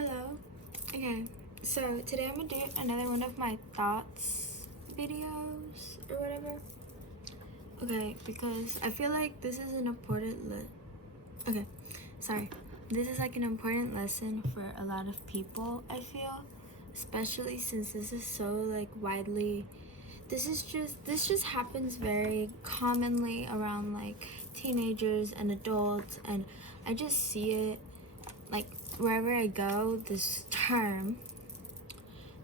Hello. Okay, so today I'm gonna do another one of my thoughts videos or whatever. Okay, because I feel like this is an important this is like an important lesson for a lot of people, I feel, especially since this is so like widely this just happens very commonly around like teenagers and adults, and I just see it like wherever I go this term.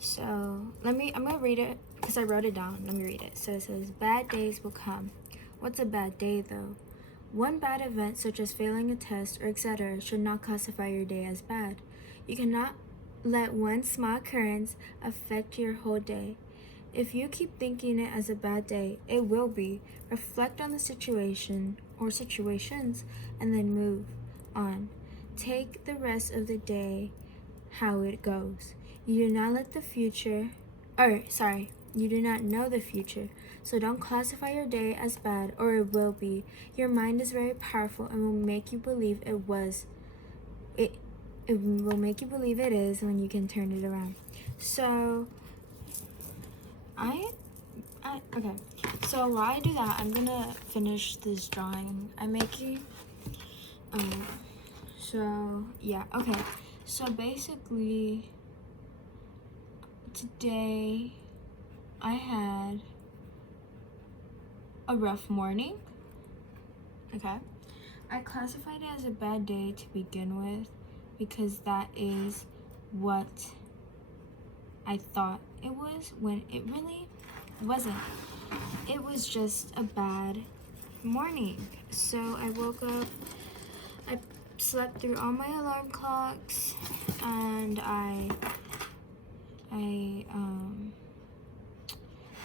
So I'm gonna read it because I wrote it down. Let me read it. So it says, bad days will come. What's a bad day though? One bad event such as failing a test or etc. should not classify your day as bad. You cannot let one small occurrence affect your whole day. If you keep thinking it as a bad day, it will be. Reflect on the situation or situations and then move on. Take the rest of the day how it goes. You do not let the future, you do not know the future, so don't classify your day as bad or it will be. Your mind is very powerful and will make you believe it will make you believe it is when you can turn it around. So okay. So while I do that, I'm gonna finish this drawing I'm making. So yeah, okay. So basically, today I had a rough morning. Okay. I classified it as a bad day to begin with because that is what I thought it was when it really wasn't. It was just a bad morning. So I woke up, I slept through all my alarm clocks, and I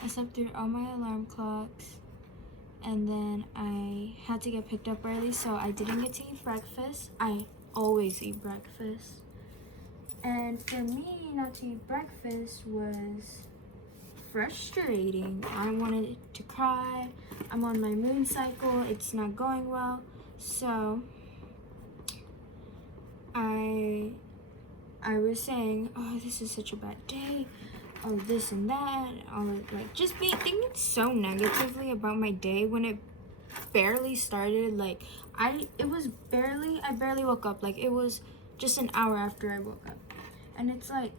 slept through all my alarm clocks, and then I had to get picked up early, so I didn't get to eat breakfast. I always eat breakfast. And for me, not to eat breakfast was frustrating. I wanted to cry. I'm on my moon cycle. It's not going well. So I was saying, oh, this is such a bad day. Oh, this and that. Just thinking so negatively about my day when it barely started. I barely woke up. Like, it was just an hour after I woke up. And it's like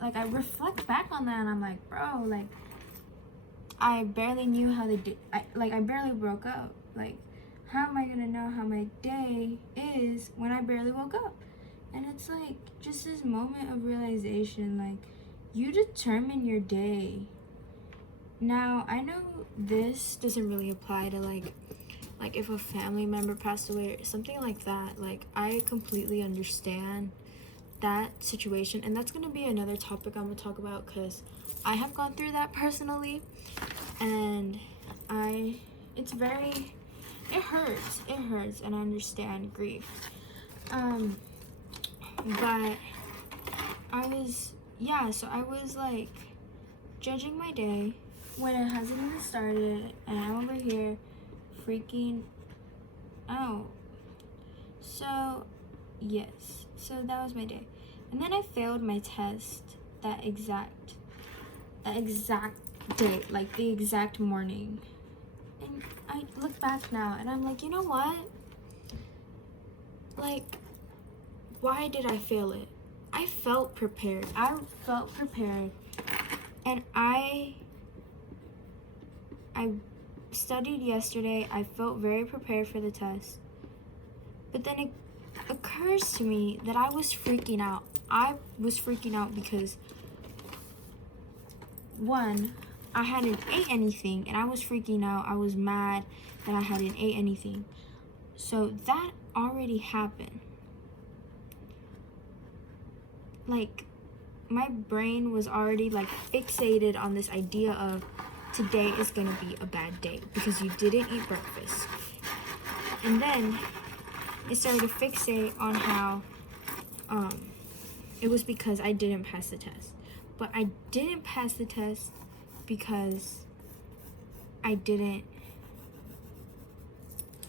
I reflect back on that and I'm like, bro, like, I barely knew how I barely woke up. Like, how am I gonna know how my day is when I barely woke up? And it's like just this moment of realization, like, you determine your day. Now, I know this doesn't really apply to like if a family member passed away or something like that. Like, I completely understand that situation, and that's gonna be another topic I'm gonna talk about because I have gone through that personally, and it hurts, and I understand grief. But I was like judging my day when it hasn't even started, and I'm over here freaking out. So yes, so that was my day. And then I failed my test that exact day, like the exact morning. And I look back now and I'm like, you know what? Like, why did I fail it? I felt prepared. And I studied yesterday. I felt very prepared for the test. But then it occurs to me that I was freaking out. I was freaking out because, one, I hadn't ate anything, and I was freaking out. I was mad that I hadn't ate anything. So that already happened. Like, my brain was already like fixated on this idea of today is gonna be a bad day because you didn't eat breakfast. And then it started to fixate on how it was because I didn't pass the test. But I didn't pass the test because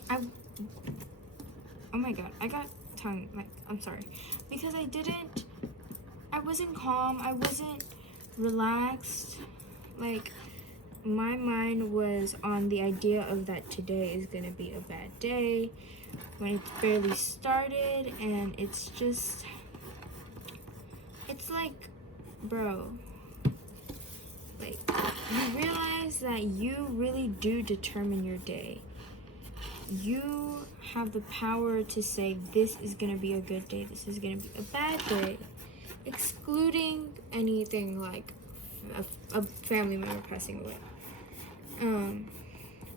oh my god, I got tongue, like, I'm sorry. Because I wasn't calm, I wasn't relaxed. Like, my mind was on the idea of that today is gonna be a bad day when it's barely started, and it's like, bro, like, you realize that you really do determine your day. You have the power to say this is gonna be a good day, this is gonna be a bad day, excluding anything like a family member passing away.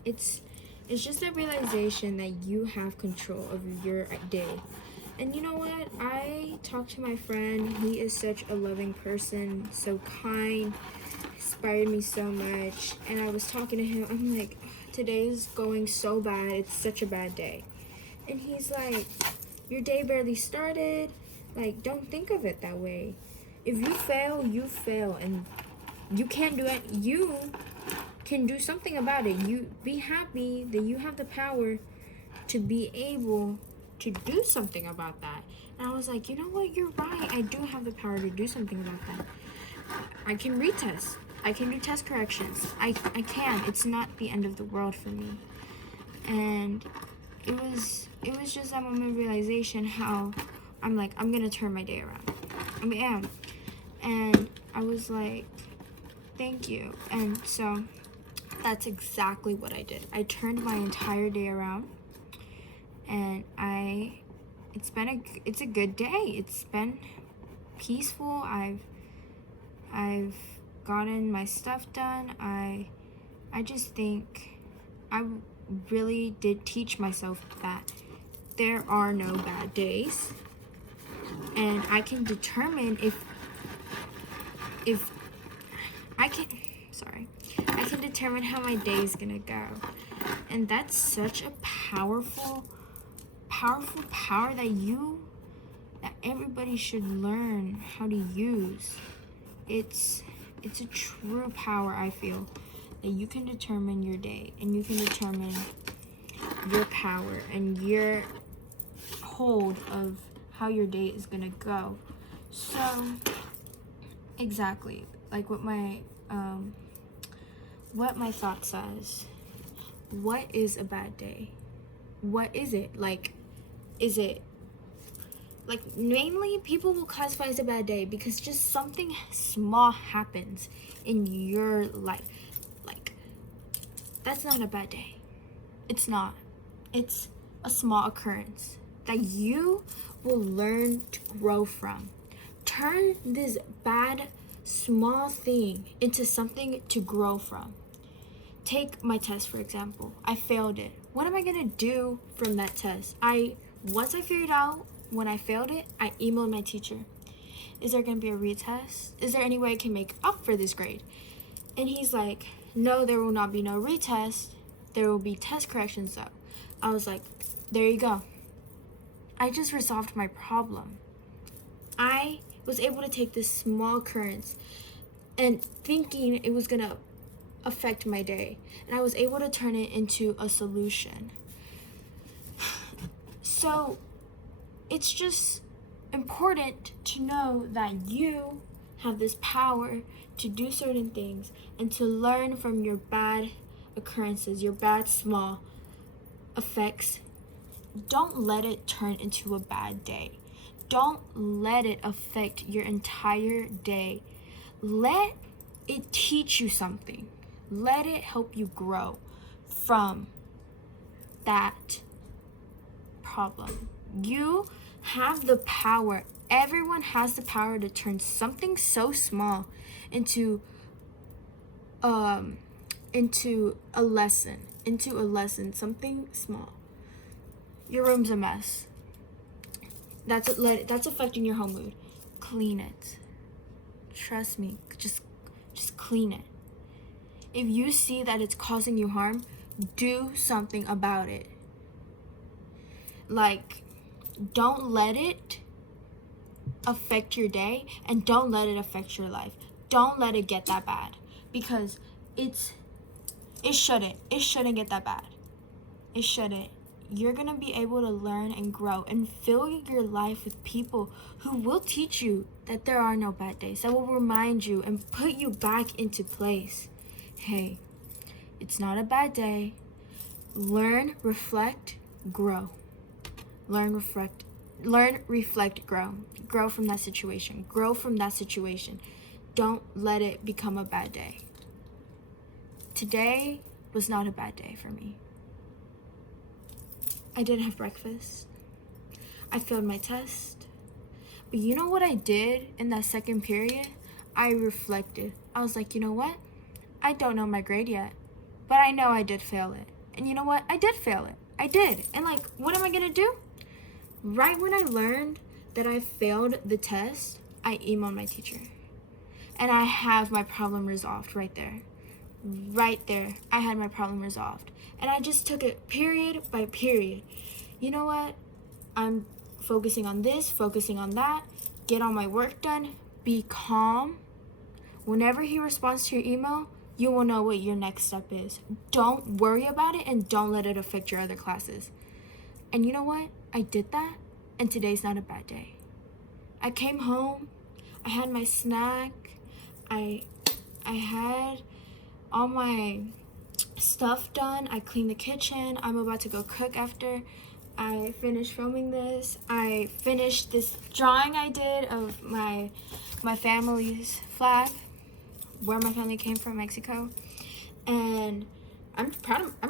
It's just a realization that you have control of your day. And you know what? I talked to my friend. He is such a loving person, so kind, inspired me so much. And I was talking to him. I'm like, today is going so bad. It's such a bad day. And he's like, your day barely started. Like, don't think of it that way. If you fail, you fail. And you can't do it. You can do something about it. You be happy that you have the power to be able to do something about that. And I was like, you know what, you're right, I do have the power to do something about that. I can retest, I can do test corrections, I can. It's not the end of the world for me. And it was just that moment of realization how I'm like, I'm gonna turn my day around. I am. And I was like, thank you. And so that's exactly what I did. I turned my entire day around, and it's a good day. It's been peaceful. I've gotten my stuff done. I just think I really did teach myself that there are no bad days, and I can determine if I can determine how my day is gonna go. And that's such a powerful power that everybody should learn how to use. It's a true power, I feel, that you can determine your day, and you can determine your power and your hold of how your day is gonna go. So exactly like what my thought says. What is a bad day? What is it? Like, is it like, mainly people will classify as a bad day because just something small happens in your life. Like, that's not a bad day. It's not. It's a small occurrence that you will learn to grow from. Turn this bad small thing into something to grow from. Take my test, for example. I failed it. What am I gonna do from that test? Once I figured out when I failed it, I emailed my teacher. Is there gonna be a retest? Is there any way I can make up for this grade? And he's like, no, there will not be no retest. There will be test corrections though. I was like, there you go. I just resolved my problem. I was able to take this small occurrence and thinking it was gonna affect my day, and I was able to turn it into a solution. So it's just important to know that you have this power to do certain things and to learn from your bad occurrences, your bad small effects. Don't let it turn into a bad day. Don't let it affect your entire day. Let it teach you something. Let it help you grow from that problem. You have the power. Everyone has the power to turn something so small into a lesson, something small. Your room's a mess. That's affecting your home mood. Clean it. Trust me. Just clean it. If you see that it's causing you harm, do something about it. Like, don't let it affect your day, and don't let it affect your life. Don't let it get that bad, because it shouldn't get that bad. It shouldn't. you're gonna be able to learn and grow and fill your life with people who will teach you that there are no bad days, that will remind you and put you back into place. Hey, it's not a bad day. Learn, reflect, grow. Learn, reflect, grow. Grow from that situation. Grow from that situation. Don't let it become a bad day. Today was not a bad day for me. I didn't have breakfast. I failed my test. But you know what I did in that second period? I reflected. I was like, you know what? I don't know my grade yet, but I know I did fail it. And you know what? I did fail it. I did. And like, what am I gonna do? Right when I learned that I failed the test, I emailed my teacher. And I have my problem resolved right there. Right there, I had my problem resolved. And I just took it period by period. You know what? I'm focusing on this, focusing on that. Get all my work done. Be calm. Whenever he responds to your email, you will know what your next step is. Don't worry about it and don't let it affect your other classes. And you know what? I did that, and today's not a bad day. I came home, I had my snack, I had all my stuff done. I cleaned the kitchen. I'm about to go cook after I finish filming this. I finished this drawing I did of my family's flag, where my family came from, Mexico. And I'm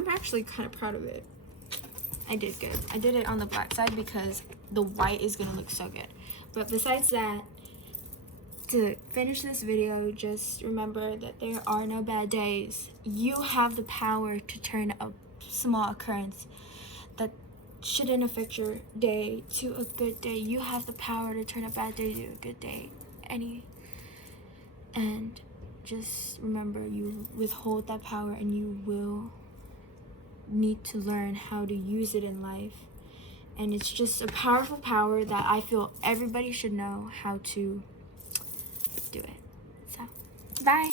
actually kind of proud of it. I did good. I did it on the black side because the white is gonna look so good. But besides that, to finish this video, just remember that there are no bad days. You have the power to turn a small occurrence that shouldn't affect your day to a good day. You have the power to turn a bad day to a good day. And just remember, you withhold that power and you will need to learn how to use it in life. And it's just a powerful power that I feel everybody should know how to do it. So, bye.